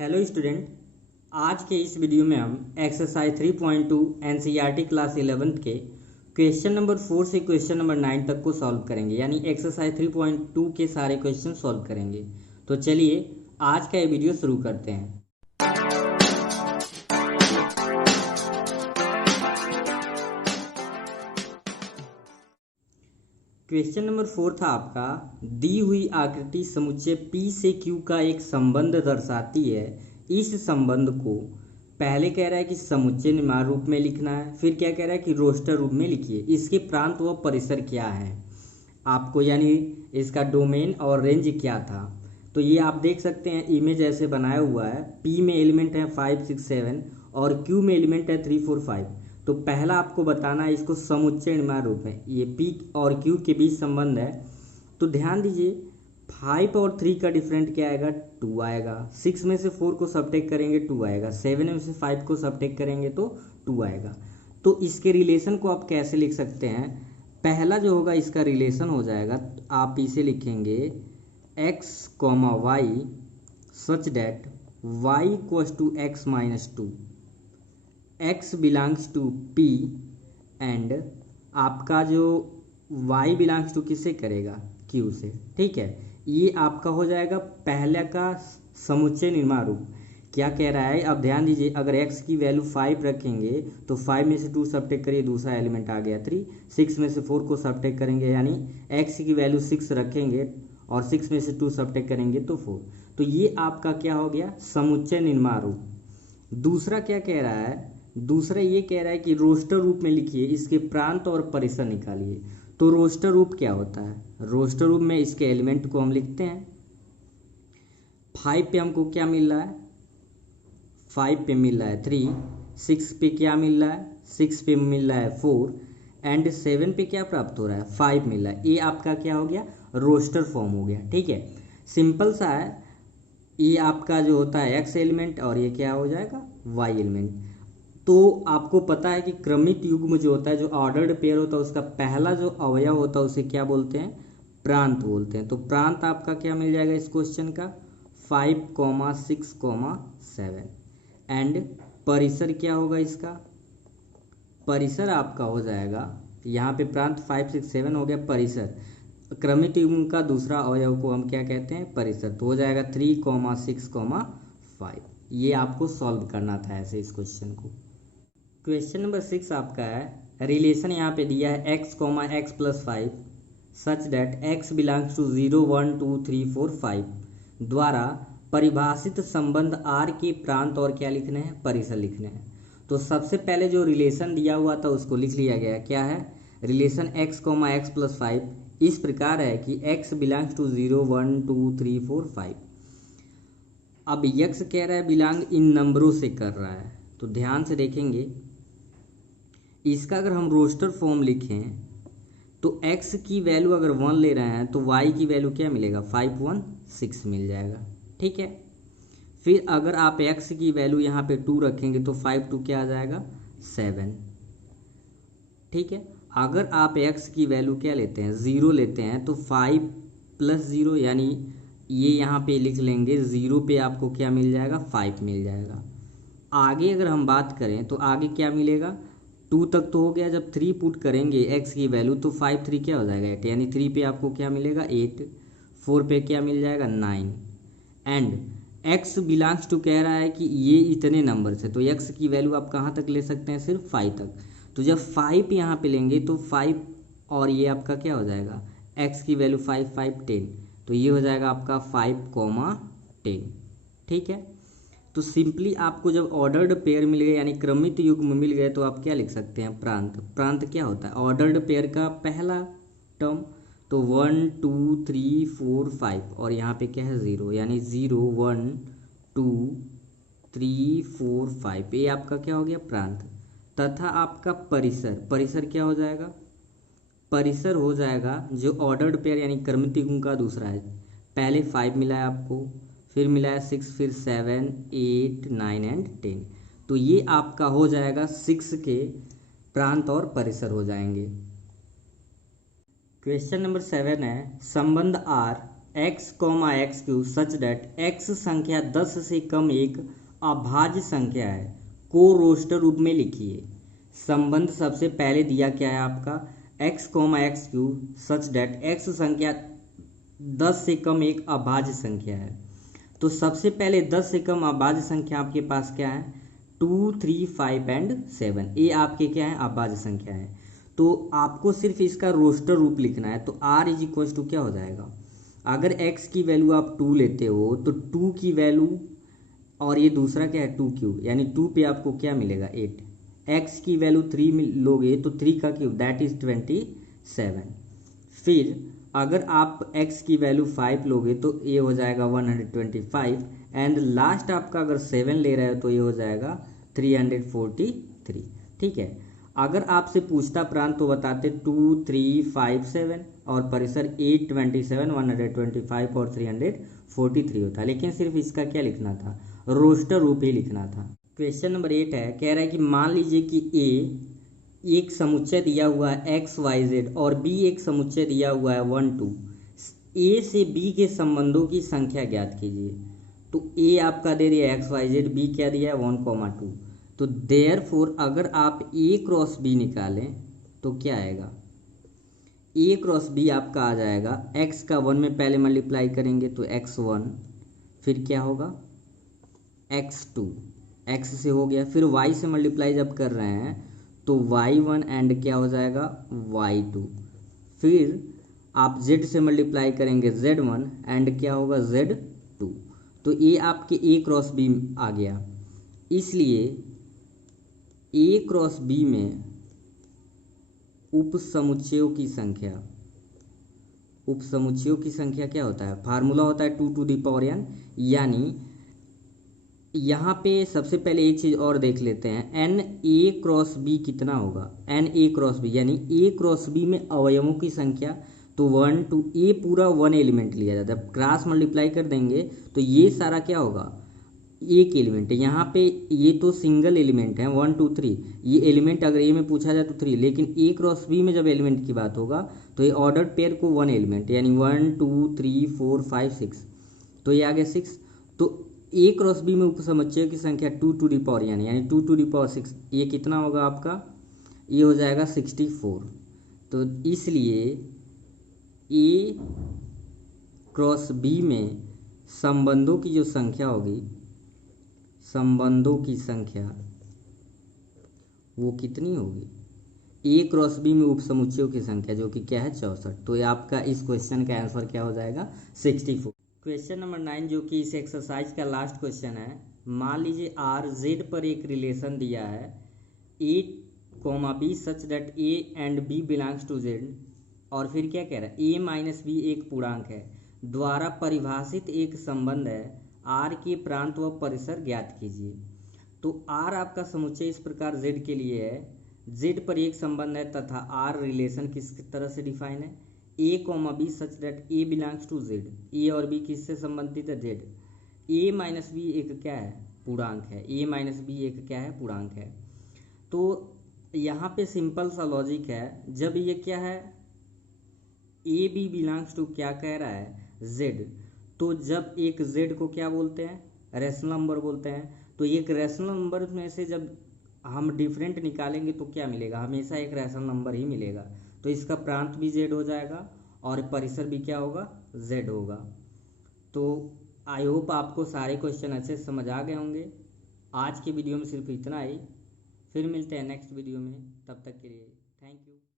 Hello student, आज के इस वीडियो में हम एक्सरसाइज 3.2 एनसीईआरटी क्लास 11 के क्वेश्चन नंबर 4 से क्वेश्चन नंबर 9 तक को सॉल्व करेंगे। यानी एक्सरसाइज 3.2 के सारे क्वेश्चन सॉल्व करेंगे। तो चलिए आज का ये वीडियो शुरू करते हैं। क्वेश्चन नंबर 4 था आपका, दी हुई आकृति समुच्चय P से Q का एक संबंध दर्शाती है। इस संबंध को पहले कह रहा है कि समुच्चय निर्माण रूप में लिखना है, फिर क्या कह रहा है कि रोस्टर रूप में लिखिए। इसके प्रांत व परिसर क्या है आपको, यानी इसका डोमेन और रेंज क्या था। तो ये आप देख सकते हैं, इमेज ऐसे बनाया हुआ है। P में एलिमेंट है 5, 6, 7 और Q में एलिमेंट है 3, 4, 5। तो पहला आपको बताना है इसको समुच्चय निर्माण रूप में। ये P और Q के बीच संबंध है। तो ध्यान दीजिए, 5 और 3 का डिफरेंट क्या आएगा, 2 आएगा। 6 में से 4 को सबट्रैक्ट करेंगे 2 आएगा। 7 में से 5 को सबट्रैक्ट करेंगे तो 2 आएगा। तो इसके रिलेशन को आप कैसे लिख सकते हैं, पहला जो होगा इसका रिलेशन हो जाएगा, आप इसे लिखेंगे x, y such that y equals to x minus 2, x belongs to P and आपका जो y बिलोंग्स टू किससे करेगा, Q से। ठीक है, ये आपका हो जाएगा पहले का समुच्चय निर्माण रूप। क्या कह रहा है, अब ध्यान दीजिए, अगर x की वैल्यू 5 रखेंगे तो 5 में से 2 सबट्रैक्ट करिए, दूसरा एलिमेंट आ गया 3। 6 में से 4 को सबट्रैक्ट करेंगे, यानी x की वैल्यू 6 रखेंगे और 6 में से 2 सबट्रैक्ट करेंगे तो 4। तो ये आपका क्या हो गया, समुच्चय निर्माण रूप। दूसरा क्या कह रहा है, दूसरा ये कह रहा है कि रोस्टर रूप में लिखिए, इसके प्रांत और परिसर निकालिए। तो रोस्टर रूप क्या होता है, रोस्टर रूप में इसके एलिमेंट को हम लिखते हैं। 5 पे हमको क्या मिल रहा है, 5 पे मिल रहा है 3। 6 पे क्या मिल रहा है, 6 पे मिल रहा है 4 एंड 7 पे क्या प्राप्त हो रहा है, 5 मिल रहा है। ये आपका क्या हो गया, रोस्टर फॉर्म हो गया। ठीक है, सिंपल सा है। ये आपका जो होता है x एलिमेंट और ये क्या हो जाएगा, y एलिमेंट। तो आपको पता है कि क्रमित युग्म जो होता है, जो ऑर्डर्ड पेयर होता है, उसका पहला जो अवयव होता है उसे क्या बोलते हैं, प्रांत बोलते हैं। तो प्रांत आपका क्या मिल जाएगा इस क्वेश्चन का, 5, 6, 7 एंड परिसर क्या होगा इसका, परिसर आपका हो जाएगा, यहाँ पे प्रांत 5, 6, 7 हो गया। परिसर क्रमित युग्म का दूसरा अवयव को हम क्या कहते हैं, परिसर। तो हो जाएगा 3, 6, 5। ये आपको सॉल्व करना था ऐसे इस क्वेश्चन को। क्वेश्चन नंबर 6 आपका है, रिलेशन यहाँ पे दिया है x, x plus 5 such that x belongs to 0, 1, 2, 3, 4, 5 द्वारा परिभाषित संबंध R के प्रांत और क्या लिखने हैं, परिसर लिखने हैं। तो सबसे पहले जो रिलेशन दिया हुआ था उसको लिख लिया गया। क्या है, रिलेशन x, x प्लस 5 इस प्रकार है कि x बिलोंग्स टू 0, 1, 2, 3, 4, 5। अब x कह रहा है बिलोंग इन नंबरों से कर रहा है। तो ध्यान से देखेंगे, इसका अगर हम रोस्टर फॉर्म लिखें तो x की वैल्यू अगर 1 ले रहे हैं तो y की वैल्यू क्या मिलेगा, 5, 1, 6 मिल जाएगा। ठीक है, फिर अगर आप x की वैल्यू यहाँ पे 2 रखेंगे तो 5, 2 क्या आ जाएगा, 7। ठीक है, अगर आप x की वैल्यू क्या लेते हैं, 0 लेते हैं तो 5 प्लस 0, यानी ये यहाँ पे लिख लेंगे, 0 पे आपको क्या मिल जाएगा, 5 मिल जाएगा। आगे अगर हम बात करें तो आगे क्या मिलेगा, 2 तक तो हो गया। जब 3 पुट करेंगे x की वैल्यू तो 5, 3 क्या हो जाएगा, 8, यानी 3 पे आपको क्या मिलेगा, 8। 4 पे क्या मिल जाएगा, 9 एंड x बिलोंग्स टू कह रहा है कि ये इतने नंबर से। तो x की वैल्यू आप कहाँ तक ले सकते हैं, सिर्फ 5 तक। तो जब 5 यहाँ पे लेंगे तो 5 और ये आपका क्या हो जाएगा, x की वैल्यू 5, 5, 10। तो ये हो जाएगा आपका 5, 10। ठीक है, तो सिंपली आपको जब ऑर्डर्ड पेयर मिल गए यानी क्रमित युग्म मिल गए तो आप क्या लिख सकते हैं, प्रांत। प्रांत क्या होता है, ऑर्डर्ड पेयर का पहला टर्म। तो 1, 2, 3, 4, 5 और यहाँ पे क्या है, 0, यानी 0, 1, 2, 3, 4, 5। ये आपका क्या हो गया, प्रांत। तथा आपका परिसर, परिसर क्या हो जाएगा, परिसर हो जाएगा जो ऑर्डर्ड पेयर यानी क्रमित युग्म का दूसरा है। पहले 5 मिला है आपको, फिर मिला है 6, फिर 7, 8, 9 एंड 10। तो ये आपका हो जाएगा 6 के प्रांत और परिसर हो जाएंगे। क्वेश्चन नंबर 7 है, संबंध R x comma x q such that x संख्या 10 से कम एक अभाज्य संख्या है को रोस्टर रूप में लिखिए। संबंध सबसे पहले दिया क्या है आपका, x comma x q such that x संख्या 10 से कम एक अभाज्य संख्या है। तो सबसे पहले 10 से कम अभाज्य संख्या आपके पास क्या है, 2, 3, 5 एंड 7, ये आपके क्या है अभाज्य संख्या है। तो आपको सिर्फ इसका रोस्टर रूप लिखना है। तो r इज इक्वल टू क्या हो जाएगा, अगर x की वैल्यू आप 2 लेते हो तो 2 की वैल्यू और ये दूसरा क्या है 2 क्यूब, यानी 2 पे आपको क्या मिलेगा 8। x की वैल्यू 3 लोगे तो 3 का क्यूब दैट इज 27। फिर अगर आप x की वैल्यू 5 लोगे तो ये हो जाएगा 125 एंड लास्ट आपका अगर 7 ले रहे हो तो ये हो जाएगा 343। ठीक है, अगर आपसे पूछता प्रांत तो बताते 2, 3, 5, 7 और परिसर 8, 27, 125 और 343 होता, लेकिन सिर्फ इसका क्या लिखना था, रोस्टर रूप ही लिखना था। क्वेश्चन नंबर 8 है, कह रहा है कि मान लीजिए कि ए एक समुच्चय दिया हुआ है एक्स वाई जेड और बी एक समुच्चय दिया हुआ है 1, 2। ए से बी के संबंधों की संख्या ज्ञात कीजिए। तो ए आपका दे दिया एक्स वाई जेड, बी क्या दिया है 1, 2। तो देयरफॉर अगर आप ए क्रॉस बी निकालें तो क्या आएगा, ए क्रॉस बी आपका आ जाएगा एक्स का 1 में पहले मल्टीप्लाई करेंगे तो x1, फिर क्या होगा x2, x से हो गया, फिर y से मल्टीप्लाई जब कर रहे हैं तो y1 एंड क्या हो जाएगा y2, फिर आप z से मल्टीप्लाई करेंगे z1 एंड क्या होगा z2। तो ये आपके a क्रॉस बी आ गया। इसलिए a क्रॉस बी में उप समुच्चयों की संख्या क्या होता है, फार्मूला होता है 2 टू द पावर n। यानी यहाँ पे सबसे पहले एक चीज़ और देख लेते हैं, एन ए क्रॉस बी कितना होगा, एन ए क्रॉस बी यानी ए क्रॉस बी में अवयवों की संख्या। तो 1 टू ए पूरा 1 एलिमेंट लिया जाता है, क्रॉस मल्टीप्लाई कर देंगे तो ये सारा क्या होगा एक एलिमेंट है। यहाँ पे ये तो सिंगल एलिमेंट है 1, 2, 3, ये एलिमेंट अगर ए में पूछा जाए तो 3, लेकिन ए क्रॉस बी में जब एलिमेंट की बात होगा तो ये ऑर्डर्ड पेयर को 1 एलिमेंट यानी 1, 2, 3, 4, 5, 6, तो ये आ गया 6। तो ए क्रॉस बी में उपसमुच्चय की संख्या 2 टू द पावर यानी 2 टू द पावर 6, ये कितना होगा आपका, ये हो जाएगा 64। तो इसलिए ए क्रॉस बी में संबंधों की जो संख्या होगी, संबंधों की संख्या वो कितनी होगी, ए क्रॉस बी में उपसमुच्चयों की संख्या जो कि क्या है 64। तो ये आपका इस क्वेश्चन का आंसर क्या हो जाएगा 64। क्वेश्चन नंबर 9 जो कि इस एक्सरसाइज का लास्ट क्वेश्चन है, मान लीजिए आर जेड पर एक रिलेशन दिया है A comma B such that A and B belongs to Z, और फिर क्या कह रहा है ए माइनस बी एक पूर्णांक है द्वारा परिभाषित एक संबंध है आर के प्रांत व परिसर ज्ञात कीजिए। तो आर आपका समुच्चय इस प्रकार जेड के लिए है, जेड पर एक संबंध है तथा आर रिलेशन किस तरह से डिफाइन है, A comma B such that A belongs to Z, A और बी किससे संबंधित है जेड, ए माइनस बी एक क्या है पूर्णांक है, ए माइनस बी एक क्या है पूर्णांक है। तो यहाँ पे सिंपल सा लॉजिक है, जब ये क्या है ए बी बिलोंग्स टू क्या कह रहा है जेड, तो जब एक जेड को क्या बोलते हैं रैशनल नंबर बोलते हैं। तो एक रैशनल नंबर में से जब हम डिफरेंट निकालेंगे तो क्या मिलेगा, हमेशा एक रैशनल नंबर ही मिलेगा। तो इसका प्रांत भी जेड हो जाएगा और परिसर भी क्या होगा जेड होगा। तो आई होप आपको सारे क्वेश्चन अच्छे से समझ आ गए होंगे। आज के वीडियो में सिर्फ इतना ही, फिर मिलते हैं नेक्स्ट वीडियो में, तब तक के लिए थैंक यू।